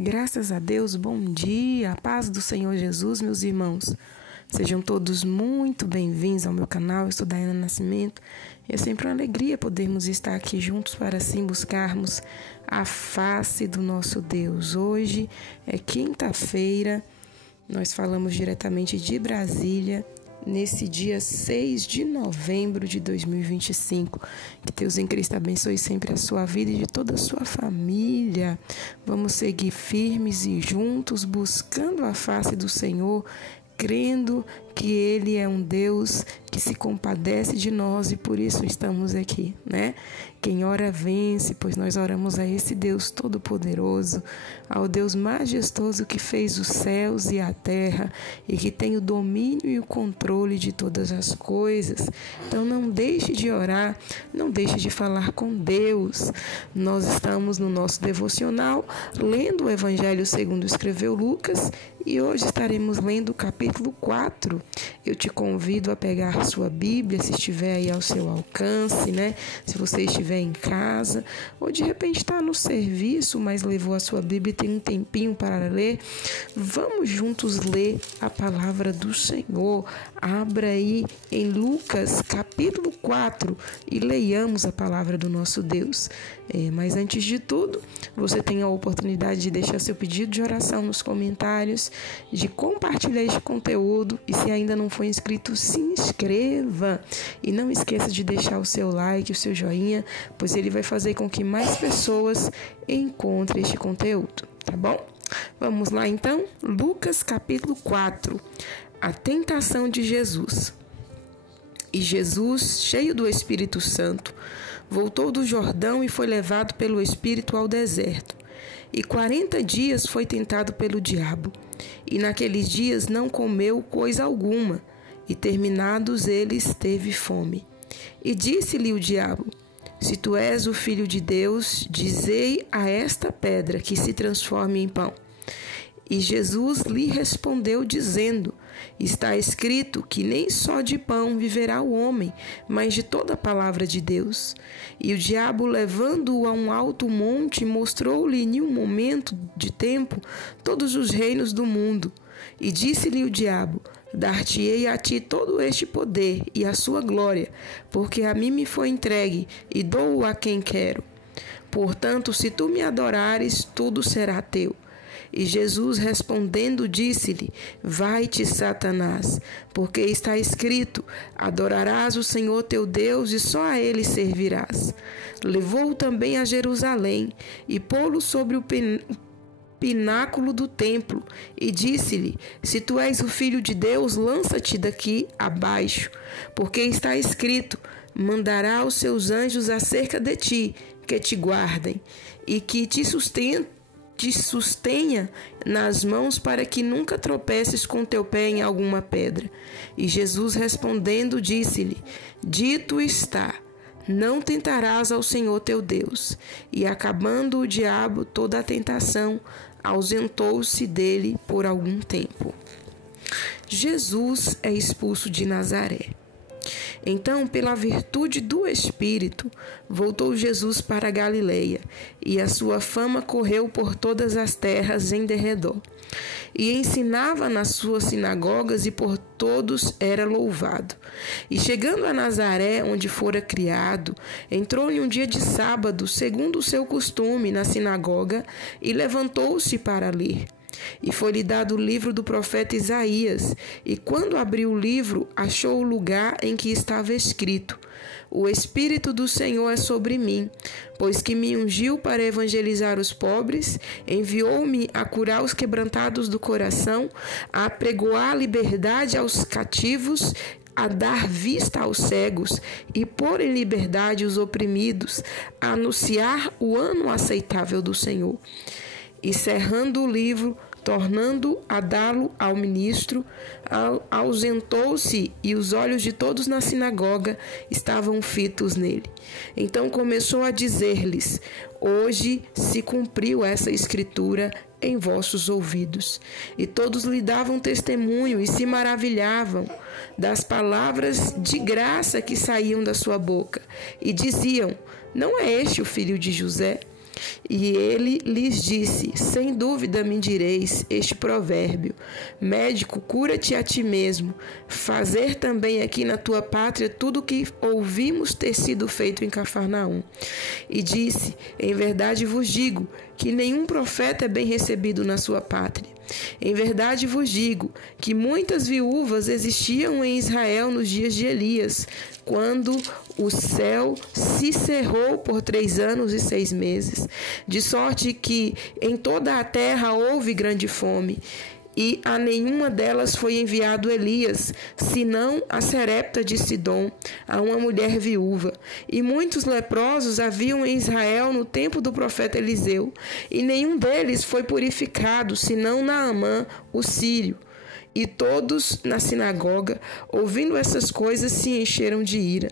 Graças a Deus, bom dia, a paz do Senhor Jesus, meus irmãos. Sejam todos muito bem-vindos ao meu canal. Eu sou Daiana Nascimento e é sempre uma alegria podermos estar aqui juntos para assim buscarmos a face do nosso Deus. Hoje é quinta-feira, nós falamos diretamente de Brasília, nesse dia 6 de novembro de 2025. Que Deus em Cristo abençoe sempre a sua vida e de toda a sua família. Vamos seguir firmes e juntos, buscando a face do Senhor, crendo que Ele é um Deus que se compadece de nós e por isso estamos aqui, né? Quem ora vence, pois nós oramos a esse Deus Todo-Poderoso, ao Deus majestoso que fez os céus e a terra e que tem o domínio e o controle de todas as coisas. Então não deixe de orar, não deixe de falar com Deus. Nós estamos no nosso devocional, lendo o Evangelho segundo escreveu Lucas e hoje estaremos lendo o capítulo 4. Eu te convido a pegar sua Bíblia, se estiver aí ao seu alcance, né? Se você estiver em casa, ou de repente está no serviço, mas levou a sua Bíblia e tem um tempinho para ler, vamos juntos ler a palavra do Senhor. Abra aí em Lucas capítulo 4 e leiamos a palavra do nosso Deus. Mas antes de tudo, você tem a oportunidade de deixar seu pedido de oração nos comentários, de compartilhar este conteúdo e se ainda não for inscrito, se inscreva e não esqueça de deixar o seu like, o seu joinha, pois ele vai fazer com que mais pessoas encontrem este conteúdo, tá bom? Vamos lá então, Lucas capítulo 4, a tentação de Jesus. E Jesus, cheio do Espírito Santo, voltou do Jordão e foi levado pelo Espírito ao deserto. E 40 dias foi tentado pelo diabo. E naqueles dias não comeu coisa alguma, e terminados eles teve fome. E disse-lhe o diabo: Se tu és o Filho de Deus, dizei a esta pedra que se transforme em pão. E Jesus lhe respondeu dizendo: Está escrito que nem só de pão viverá o homem, mas de toda a palavra de Deus. E o diabo, levando-o a um alto monte, mostrou-lhe em um momento de tempo todos os reinos do mundo. E disse-lhe o diabo: Dar-te-ei a ti todo este poder e a sua glória, porque a mim me foi entregue e dou-o a quem quero. Portanto, se tu me adorares, tudo será teu. E Jesus respondendo disse-lhe: Vai-te, Satanás, porque está escrito: Adorarás o Senhor teu Deus e só a ele servirás. Levou-o também a Jerusalém e pô-lo sobre o pináculo do templo e disse-lhe: Se tu és o Filho de Deus, lança-te daqui abaixo, porque está escrito: Mandará os seus anjos acerca de ti, que te guardem e que te sustenha nas mãos para que nunca tropeces com teu pé em alguma pedra. E Jesus respondendo disse-lhe: Dito está, não tentarás ao Senhor teu Deus. E acabando o diabo toda a tentação, ausentou-se dele por algum tempo. Jesus é expulso de Nazaré. Então, pela virtude do Espírito, voltou Jesus para a Galileia, e a sua fama correu por todas as terras em derredor. E ensinava nas suas sinagogas, e por todos era louvado. E chegando a Nazaré, onde fora criado, entrou-lhe um dia de sábado, segundo o seu costume, na sinagoga, e levantou-se para ler. E foi-lhe dado o livro do profeta Isaías, e quando abriu o livro, achou o lugar em que estava escrito: O Espírito do Senhor é sobre mim, pois que me ungiu para evangelizar os pobres, enviou-me a curar os quebrantados do coração, a apregoar a liberdade aos cativos, a dar vista aos cegos e pôr em liberdade os oprimidos, a anunciar o ano aceitável do Senhor. E cerrando o livro, tornando a dá-lo ao ministro, ausentou-se e os olhos de todos na sinagoga estavam fitos nele. Então começou a dizer-lhes: Hoje se cumpriu essa escritura em vossos ouvidos. E todos lhe davam testemunho e se maravilhavam das palavras de graça que saíam da sua boca. E diziam: Não é este o filho de José? E ele lhes disse: sem dúvida me direis este provérbio: médico, cura-te a ti mesmo. Fazer também aqui na tua pátria tudo o que ouvimos ter sido feito em Cafarnaum. E disse: em verdade vos digo que nenhum profeta é bem recebido na sua pátria. Em verdade vos digo que muitas viúvas existiam em Israel nos dias de Elias, quando o céu se cerrou por 3 anos e 6 meses, de sorte que em toda a terra houve grande fome, e a nenhuma delas foi enviado Elias, senão a Sarepta de Sidom, a uma mulher viúva. E muitos leprosos haviam em Israel no tempo do profeta Eliseu, e nenhum deles foi purificado, senão Naamã, o sírio. E todos na sinagoga, ouvindo essas coisas, se encheram de ira.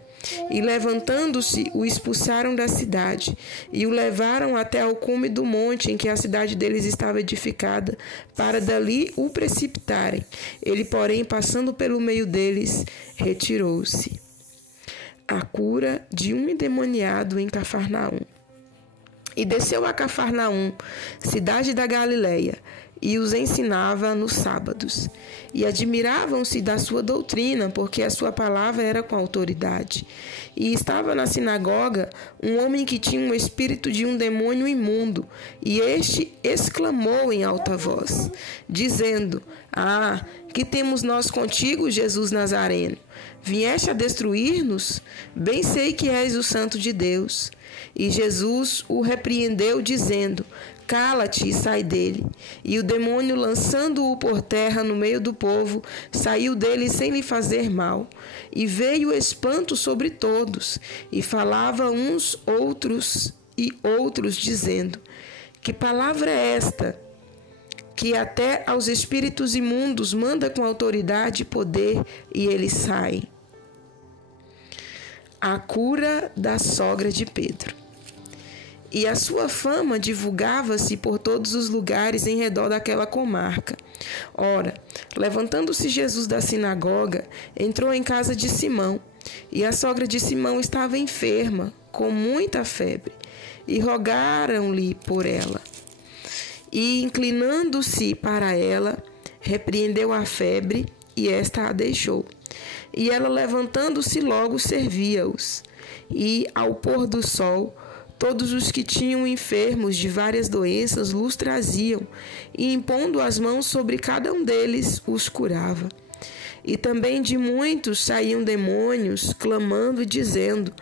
E levantando-se, o expulsaram da cidade, e o levaram até ao cume do monte em que a cidade deles estava edificada, para dali o precipitarem. Ele, porém, passando pelo meio deles, retirou-se. A cura de um endemoniado em Cafarnaum. E desceu a Cafarnaum, cidade da Galileia, e os ensinava nos sábados. E admiravam-se da sua doutrina, porque a sua palavra era com autoridade. E estava na sinagoga um homem que tinha um espírito de um demônio imundo, e este exclamou em alta voz, dizendo: ah, que temos nós contigo, Jesus Nazareno? Vieste a destruir-nos? Bem sei que és o Santo de Deus. E Jesus o repreendeu, dizendo: cala-te e sai dele. E o demônio, lançando-o por terra no meio do povo, saiu dele sem lhe fazer mal. E veio espanto sobre todos, e falava uns outros e outros, dizendo: que palavra é esta, que até aos espíritos imundos manda com autoridade e poder, e eles saem? A cura da sogra de Pedro. E a sua fama divulgava-se por todos os lugares em redor daquela comarca. Ora, levantando-se Jesus da sinagoga, entrou em casa de Simão, e a sogra de Simão estava enferma, com muita febre, e rogaram-lhe por ela. E, inclinando-se para ela, repreendeu a febre, e esta a deixou. E ela, levantando-se logo, servia-os. E, ao pôr do sol, todos os que tinham enfermos de várias doenças lhes traziam, e impondo as mãos sobre cada um deles, os curava. E também de muitos saíam demônios, clamando e dizendo: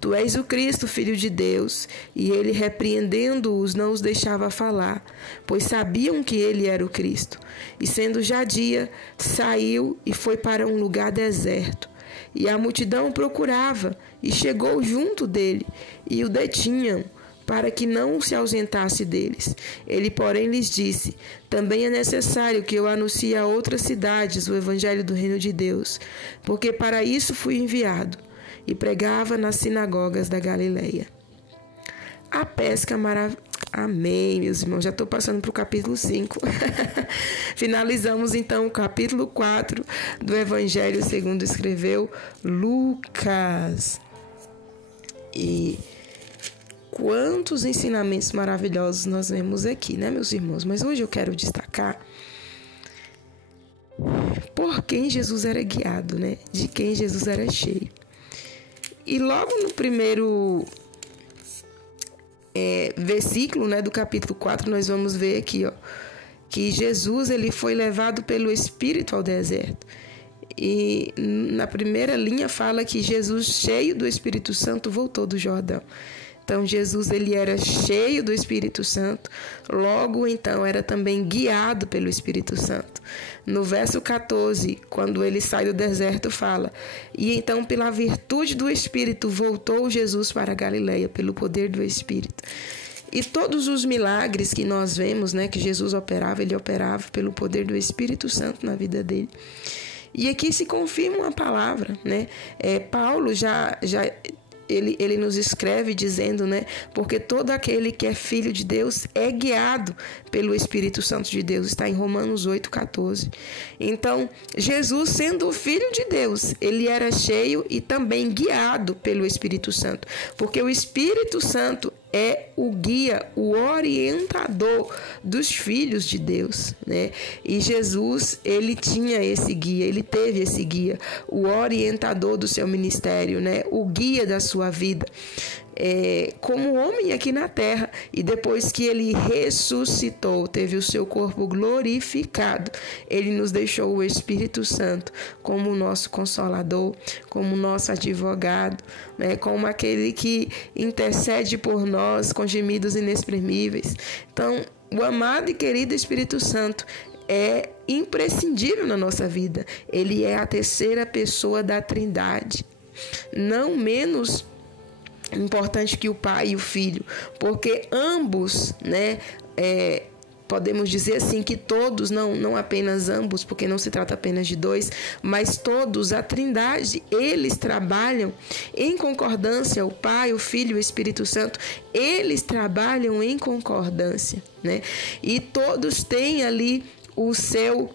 tu és o Cristo, Filho de Deus. E ele, repreendendo-os, não os deixava falar, pois sabiam que ele era o Cristo. E sendo já dia, saiu e foi para um lugar deserto. E a multidão procurava, e chegou junto dele, e o detinham, para que não se ausentasse deles. Ele, porém, lhes disse: também é necessário que eu anuncie a outras cidades o evangelho do reino de Deus, porque para isso fui enviado. E pregava nas sinagogas da Galileia. A pesca maravilhosa. Amém, meus irmãos. Já estou passando para o capítulo 5. Finalizamos, então, o capítulo 4 do Evangelho segundo escreveu Lucas. E quantos ensinamentos maravilhosos nós vemos aqui, né, meus irmãos? Mas hoje eu quero destacar por quem Jesus era guiado, né? De quem Jesus era cheio. E logo no primeiro versículo, né, do capítulo 4, nós vamos ver aqui, que Jesus ele foi levado pelo Espírito ao deserto. E na primeira linha fala que Jesus, cheio do Espírito Santo, voltou do Jordão. Então, Jesus ele era cheio do Espírito Santo, logo então era também guiado pelo Espírito Santo. No verso 14, quando ele sai do deserto, fala: e então pela virtude do Espírito voltou Jesus para a Galileia, pelo poder do Espírito. E todos os milagres que nós vemos, né, que Jesus operava, ele operava pelo poder do Espírito Santo na vida dele. E aqui se confirma uma palavra, né? Paulo Ele nos escreve dizendo, né? Porque todo aquele que é filho de Deus é guiado pelo Espírito Santo de Deus. Está em Romanos 8,14. Então, Jesus, sendo o filho de Deus, ele era cheio e também guiado pelo Espírito Santo. Porque o Espírito Santo é o guia, o orientador dos filhos de Deus, né? E Jesus, ele tinha esse guia, ele teve esse guia, o orientador do seu ministério, né? O guia da sua vida. Como homem aqui na terra, e depois que ele ressuscitou, teve o seu corpo glorificado, ele nos deixou o Espírito Santo como o nosso consolador, como o nosso advogado, né? Como aquele que intercede por nós com gemidos inexprimíveis. Então, o amado e querido Espírito Santo é imprescindível na nossa vida. Ele é a terceira pessoa da Trindade, não menos importante que o Pai e o Filho, porque ambos, né, podemos dizer assim que todos, não apenas ambos, porque não se trata apenas de dois, mas todos, a Trindade, eles trabalham em concordância, o Pai, o Filho e o Espírito Santo, eles trabalham em concordância, né? E todos têm ali o seu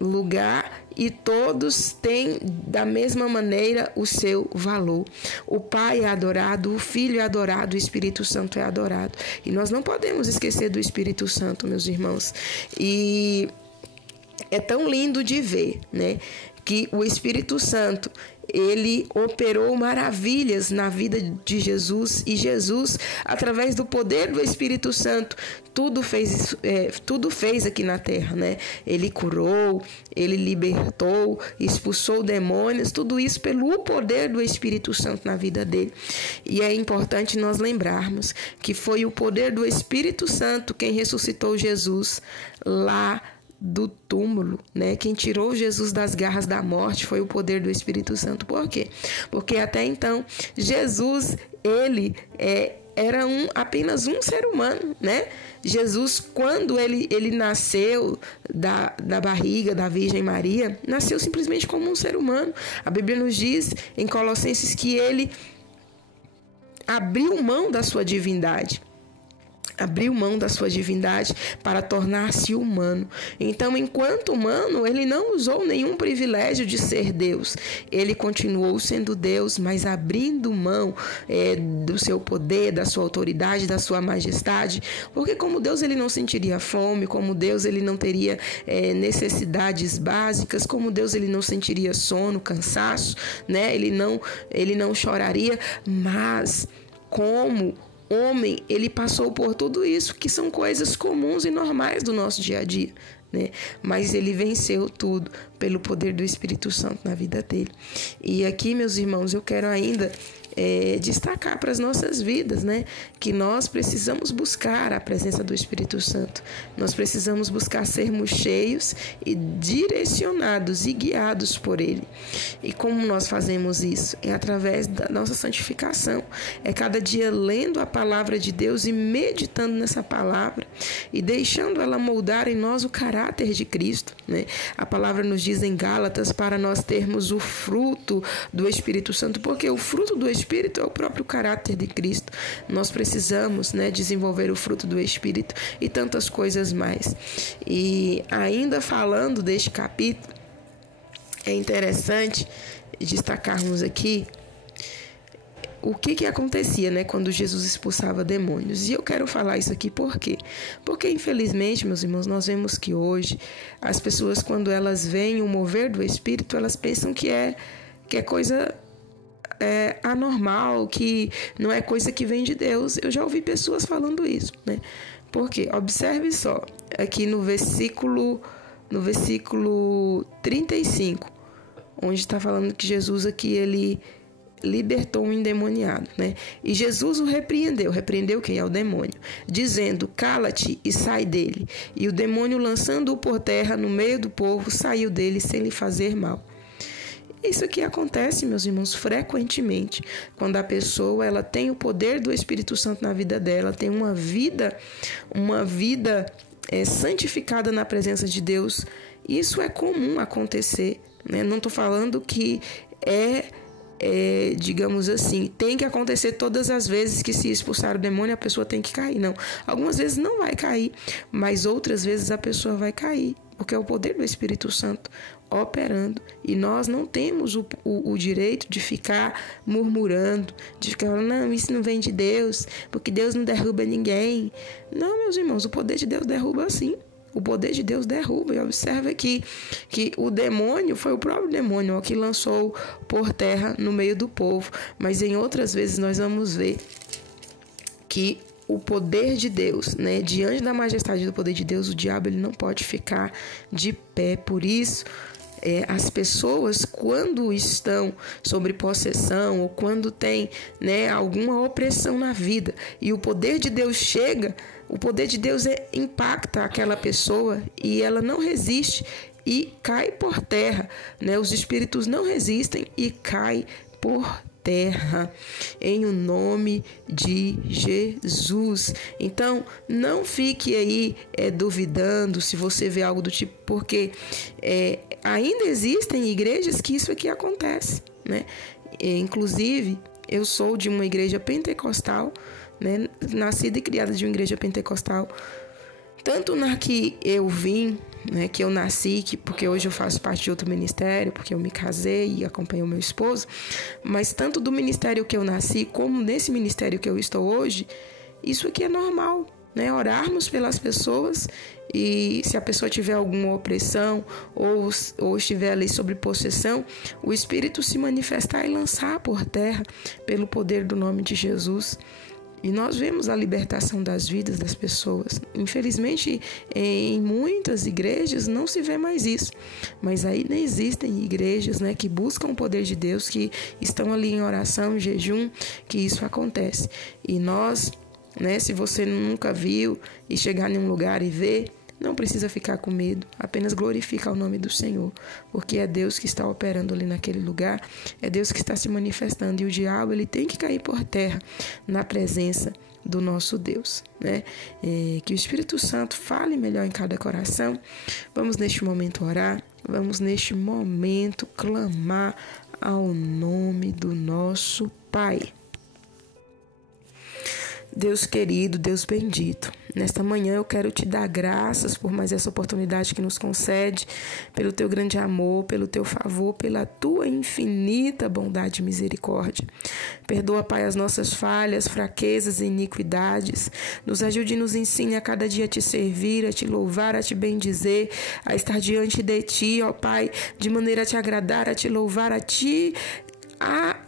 lugar e todos têm da mesma maneira o seu valor. O Pai é adorado, o Filho é adorado, o Espírito Santo é adorado. E nós não podemos esquecer do Espírito Santo, meus irmãos. E é tão lindo de ver, né, que o Espírito Santo, ele operou maravilhas na vida de Jesus, e Jesus, através do poder do Espírito Santo, tudo fez aqui na terra, né? Ele curou, ele libertou, expulsou demônios, tudo isso pelo poder do Espírito Santo na vida dele. E é importante nós lembrarmos que foi o poder do Espírito Santo quem ressuscitou Jesus lá do túmulo, né? Quem tirou Jesus das garras da morte foi o poder do Espírito Santo. Por quê? Porque até então Jesus, ele era apenas um ser humano, né? Jesus, quando ele nasceu da barriga da Virgem Maria, nasceu simplesmente como um ser humano. A Bíblia nos diz em Colossenses que ele abriu mão da sua divindade. Abriu mão da sua divindade para tornar-se humano. Então, enquanto humano, ele não usou nenhum privilégio de ser Deus. Ele continuou sendo Deus, mas abrindo mão do seu poder, da sua autoridade, da sua majestade. Porque como Deus, ele não sentiria fome, como Deus, ele não teria necessidades básicas, como Deus, ele não sentiria sono, cansaço, né? Ele não choraria, mas como homem, ele passou por tudo isso, que são coisas comuns e normais do nosso dia a dia, né? Mas ele venceu tudo pelo poder do Espírito Santo na vida dele. E aqui, meus irmãos, eu quero ainda destacar para as nossas vidas, né, que nós precisamos buscar a presença do Espírito Santo. Nós precisamos buscar sermos cheios e direcionados e guiados por Ele. E como nós fazemos isso? É através da nossa santificação. É cada dia lendo a palavra de Deus e meditando nessa palavra e deixando ela moldar em nós o caráter de Cristo, né? A palavra nos diz em Gálatas para nós termos o fruto do Espírito Santo, porque o fruto do Espírito é o próprio caráter de Cristo. Nós precisamos, né, desenvolver o fruto do Espírito e tantas coisas mais. E ainda falando deste capítulo, é interessante destacarmos aqui o que acontecia, né, quando Jesus expulsava demônios. E eu quero falar isso aqui por quê? Porque, infelizmente, meus irmãos, nós vemos que hoje as pessoas, quando elas veem o mover do Espírito, elas pensam que é coisa anormal, que não é coisa que vem de Deus. Eu já ouvi pessoas falando isso, né? Porque, observe só, aqui no versículo 35, onde está falando que Jesus aqui, ele libertou um endemoniado, né? E Jesus o repreendeu quem é o demônio, dizendo: cala-te e sai dele. E o demônio, lançando-o por terra no meio do povo, saiu dele sem lhe fazer mal. Isso aqui acontece, meus irmãos, frequentemente, quando a pessoa ela tem o poder do Espírito Santo na vida dela, tem uma vida santificada na presença de Deus. Isso é comum acontecer, né? Não estou falando que digamos assim, tem que acontecer todas as vezes que se expulsar o demônio a pessoa tem que cair, não. Algumas vezes não vai cair, mas outras vezes a pessoa vai cair, porque é o poder do Espírito Santo. operando. E nós não temos o direito de ficar murmurando, de ficar falando, não, isso não vem de Deus, porque Deus não derruba ninguém. Não, meus irmãos, o poder de Deus derruba sim. O poder de Deus derruba. E observa aqui que o demônio foi o próprio demônio que lançou por terra no meio do povo. Mas em outras vezes nós vamos ver que o poder de Deus, né, diante da majestade do poder de Deus, o diabo ele não pode ficar de pé. Por isso, as pessoas, quando estão sobre possessão ou quando tem, né, alguma opressão na vida e o poder de Deus chega, o poder de Deus impacta aquela pessoa e ela não resiste e cai por terra, né? Os espíritos não resistem e cai por terra, em o nome de Jesus. Então, não fique aí duvidando se você vê algo do tipo, porque ainda existem igrejas que isso aqui acontece, né? Inclusive, eu sou de uma igreja pentecostal, né? Nascida e criada de uma igreja pentecostal. Tanto na que eu vim, né, que eu nasci, porque hoje eu faço parte de outro ministério, porque eu me casei e acompanhei o meu esposo, mas tanto do ministério que eu nasci, como nesse ministério que eu estou hoje, isso aqui é normal, né? Orarmos pelas pessoas e se a pessoa tiver alguma opressão ou estiver ali sob possessão, o Espírito se manifestar e lançar por terra pelo poder do nome de Jesus. E nós vemos a libertação das vidas das pessoas. Infelizmente, em muitas igrejas não se vê mais isso. Mas ainda existem igrejas, né, que buscam o poder de Deus, que estão ali em oração, em jejum, que isso acontece. E nós, né, se você nunca viu e chegar em um lugar e ver, não precisa ficar com medo, apenas glorifica o nome do Senhor, porque é Deus que está operando ali naquele lugar, é Deus que está se manifestando e o diabo ele tem que cair por terra na presença do nosso Deus, né? Que o Espírito Santo fale melhor em cada coração. Vamos neste momento orar, vamos neste momento clamar ao nome do nosso Pai. Deus querido, Deus bendito, nesta manhã eu quero te dar graças por mais essa oportunidade que nos concede, pelo teu grande amor, pelo teu favor, pela tua infinita bondade e misericórdia. Perdoa, Pai, as nossas falhas, fraquezas e iniquidades. Nos ajude e nos ensine a cada dia a te servir, a te louvar, a te bendizer, a estar diante de ti, ó Pai, de maneira a te agradar, a te louvar, a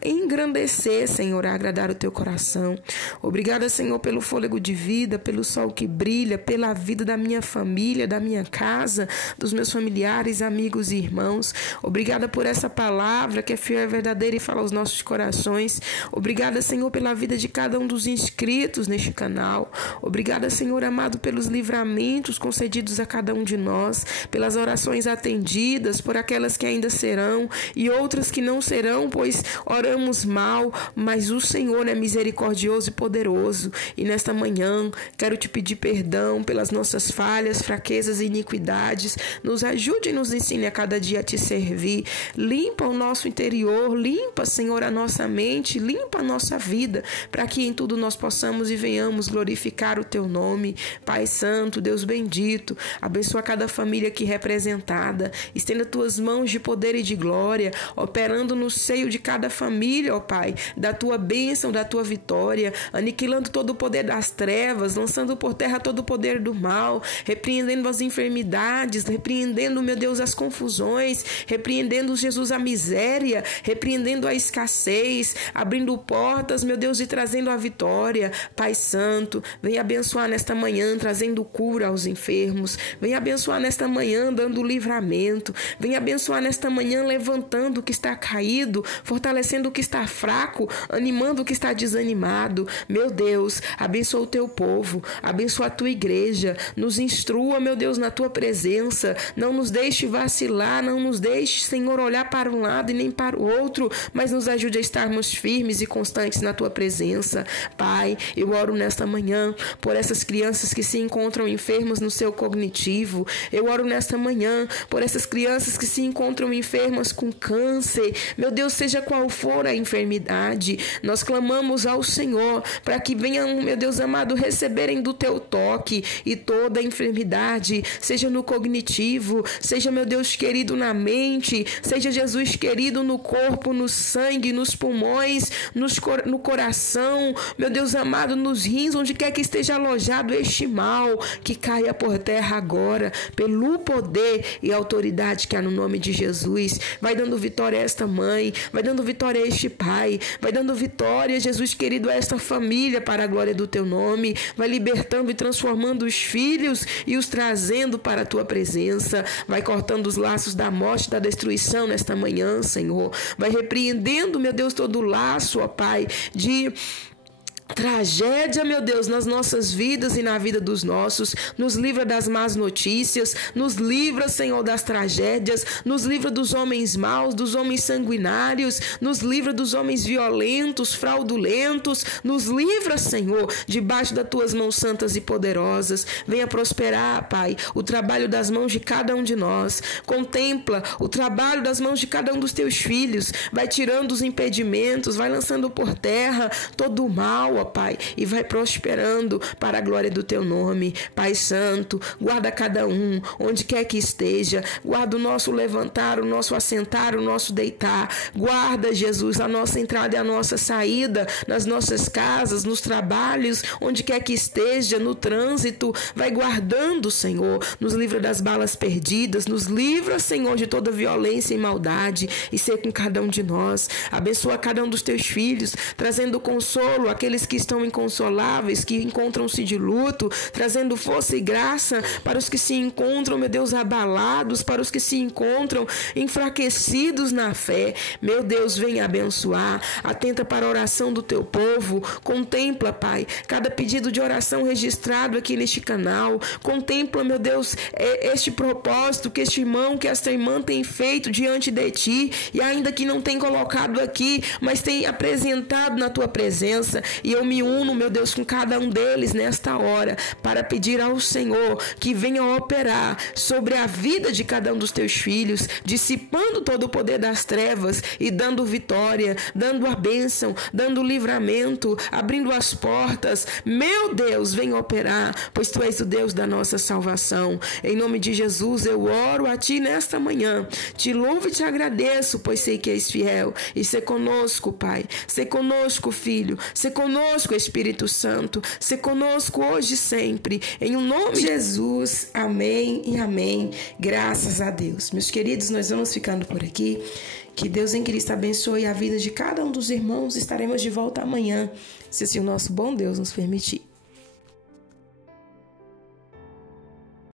engrandecer, Senhor, a agradar o teu coração. Obrigada, Senhor, pelo fôlego de vida, pelo sol que brilha, pela vida da minha família, da minha casa, dos meus familiares, amigos e irmãos. Obrigada por essa palavra que é fiel e verdadeira e fala aos nossos corações. Obrigada, Senhor, pela vida de cada um dos inscritos neste canal. Obrigada, Senhor amado, pelos livramentos concedidos a cada um de nós, pelas orações atendidas, por aquelas que ainda serão e outras que não serão, pois oramos mal, mas o Senhor é misericordioso e poderoso. E nesta manhã quero te pedir perdão pelas nossas falhas, fraquezas e iniquidades. Nos ajude e nos ensine a cada dia a te servir. Limpa o nosso interior, limpa, Senhor, a nossa mente, limpa a nossa vida, para que em tudo nós possamos e venhamos glorificar o teu nome. Pai Santo, Deus bendito, abençoa cada família aqui representada. Estenda tuas mãos de poder e de glória, operando no seio de cada família, ó Pai, da tua bênção, da tua vitória, aniquilando todo o poder das trevas, lançando por terra todo o poder do mal, repreendendo as enfermidades, repreendendo, meu Deus, as confusões, repreendendo, Jesus, a miséria, repreendendo a escassez, abrindo portas, meu Deus, e trazendo a vitória. Pai Santo, vem abençoar nesta manhã, trazendo cura aos enfermos, vem abençoar nesta manhã, dando livramento, vem abençoar nesta manhã, levantando o que está caído, fortalecendo o que está fraco, animando o que está desanimado. Meu Deus, abençoa o teu povo, abençoa a tua igreja, nos instrua, meu Deus, na tua presença, não nos deixe vacilar, não nos deixe, Senhor, olhar para um lado e nem para o outro, mas nos ajude a estarmos firmes e constantes na tua presença. Pai, eu oro nesta manhã por essas crianças que se encontram enfermas no seu cognitivo, eu oro nesta manhã por essas crianças que se encontram enfermas com câncer. Meu Deus, seja qual for a enfermidade. Nós clamamos ao Senhor para que venham, meu Deus amado, receberem do teu toque e toda a enfermidade, seja no cognitivo, seja, meu Deus querido, na mente, seja, Jesus querido, no corpo, no sangue, nos pulmões, no coração, meu Deus amado, nos rins, onde quer que esteja alojado este mal, que caia por terra agora, pelo poder e autoridade que há no nome de Jesus. Vai dando vitória a esta mãe, vai dando vitória a este pai, vai dando vitória, Jesus querido, a esta família para a glória do teu nome. Vai libertando e transformando os filhos e os trazendo para a tua presença. Vai cortando os laços da morte, da destruição nesta manhã, Senhor. Vai repreendendo, meu Deus, todo o laço, ó Pai, de tragédia, meu Deus, nas nossas vidas e na vida dos nossos. Nos livra das más notícias, nos livra, Senhor, das tragédias, nos livra dos homens maus, dos homens sanguinários, nos livra dos homens violentos, fraudulentos, nos livra, Senhor, debaixo das tuas mãos santas e poderosas. Venha prosperar, Pai, o trabalho das mãos de cada um de nós. Contempla o trabalho das mãos de cada um dos teus filhos. Vai tirando os impedimentos, vai lançando por terra todo o mal, ó Pai, e vai prosperando para a glória do teu nome. Pai Santo, guarda cada um, onde quer que esteja, guarda o nosso levantar, o nosso assentar, o nosso deitar, guarda, Jesus, a nossa entrada e a nossa saída, nas nossas casas, nos trabalhos, onde quer que esteja, no trânsito, vai guardando, Senhor, nos livra das balas perdidas, nos livra, Senhor, de toda violência e maldade, e ser com cada um de nós. Abençoa cada um dos teus filhos, trazendo consolo àqueles que estão inconsoláveis, que encontram-se de luto, trazendo força e graça para os que se encontram, meu Deus, abalados, para os que se encontram enfraquecidos na fé. Meu Deus, vem abençoar, atenta para a oração do teu povo, contempla, Pai, cada pedido de oração registrado aqui neste canal, contempla, meu Deus, este propósito que este irmão, que esta irmã tem feito diante de ti, e ainda que não tem colocado aqui, mas tem apresentado na tua presença. E eu me uno, meu Deus, com cada um deles nesta hora, para pedir ao Senhor que venha operar sobre a vida de cada um dos teus filhos, dissipando todo o poder das trevas e dando vitória, dando a bênção, dando livramento, abrindo as portas. Meu Deus, venha operar, pois tu és o Deus da nossa salvação. Em nome de Jesus, eu oro a ti nesta manhã. Te louvo e te agradeço, pois sei que és fiel. E ser conosco, Pai. Ser conosco, Filho. Ser conosco, Espírito Santo. Ser conosco hoje e sempre. Em nome de Jesus. Amém e amém. Graças a Deus. Meus queridos, nós vamos ficando por aqui. Que Deus em Cristo abençoe a vida de cada um dos irmãos. Estaremos de volta amanhã, se assim o nosso bom Deus nos permitir.